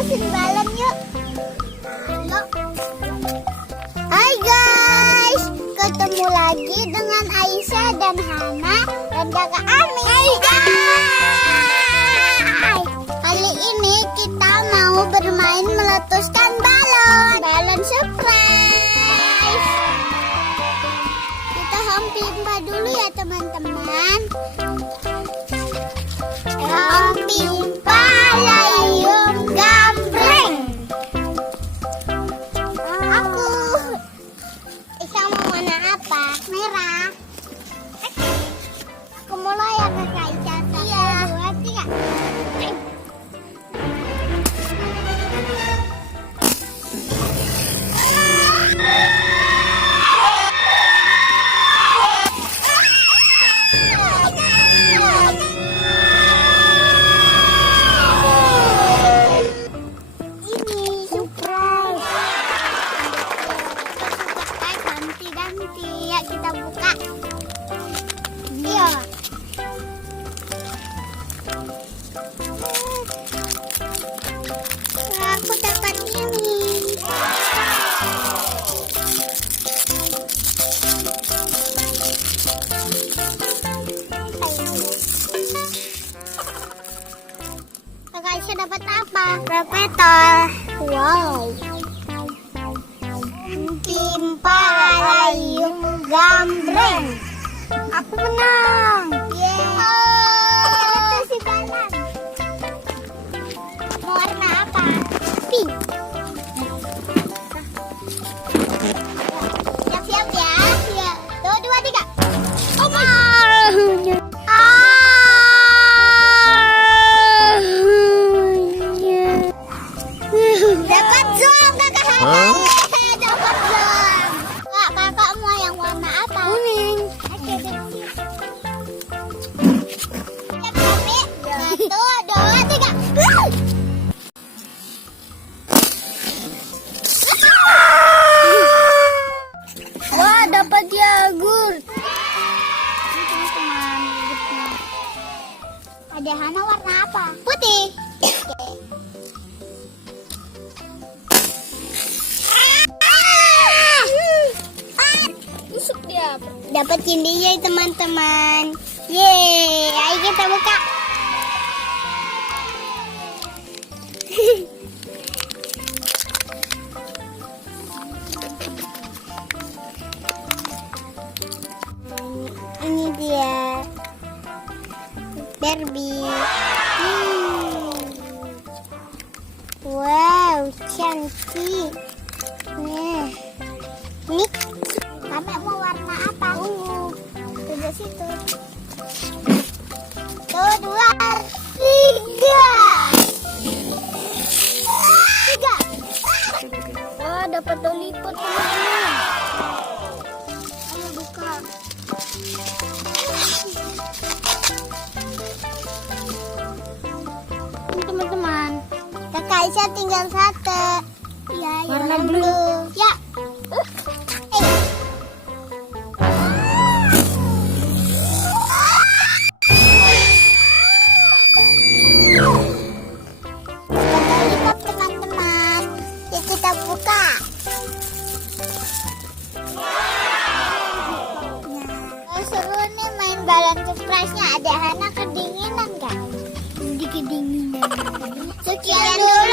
lurusin balon yuk. Hai guys, ketemu lagi dengan Aisyah dan Hana dan kakak Ami. Hai guys, kali ini kita mau bermain meletuskan balon surprise. Kita home-pimpa dulu ya teman-teman. Home-pimpa layung gambreng. Aisyah mau warna apa? Merah. Aku mulai ya kakak Aisyah. 1, 2, 3. Ya kita buka. Iya. Aku dapat ini. Kakak Aisyah dapat apa? Propetor. Wow. Timpa layung gambreng. Aku menang. Yeay. Si balon. Mau warna apa? Pink. Siap-siap ya. Siap. 1, 2, 3. Oh my. Dapat zoom kakak Hana. Dapat zoom. Kakak mau yang warna apa? Kuning. Oke, siap Kami. 1, 2, 3. Wah, dapat yogurt. Ada Hana warna apa? Putih. Dapat cindinya teman-teman. Yeay, ayo kita buka. Ini dia Barbie. Wow, cantik. Nah, ini kami mau warna apa? Di situ. 1, 2, 3. 3. Wah, dapat lollipop teman-teman. Ayo buka. Ini teman-teman. Kakak Aisyah tinggal 1. Ya, warna blue. Ya. Buka. Nah, seru nih main balon surprise-nya. Ada Hana kedinginan nggak? Di kedinginan. Sekian dulu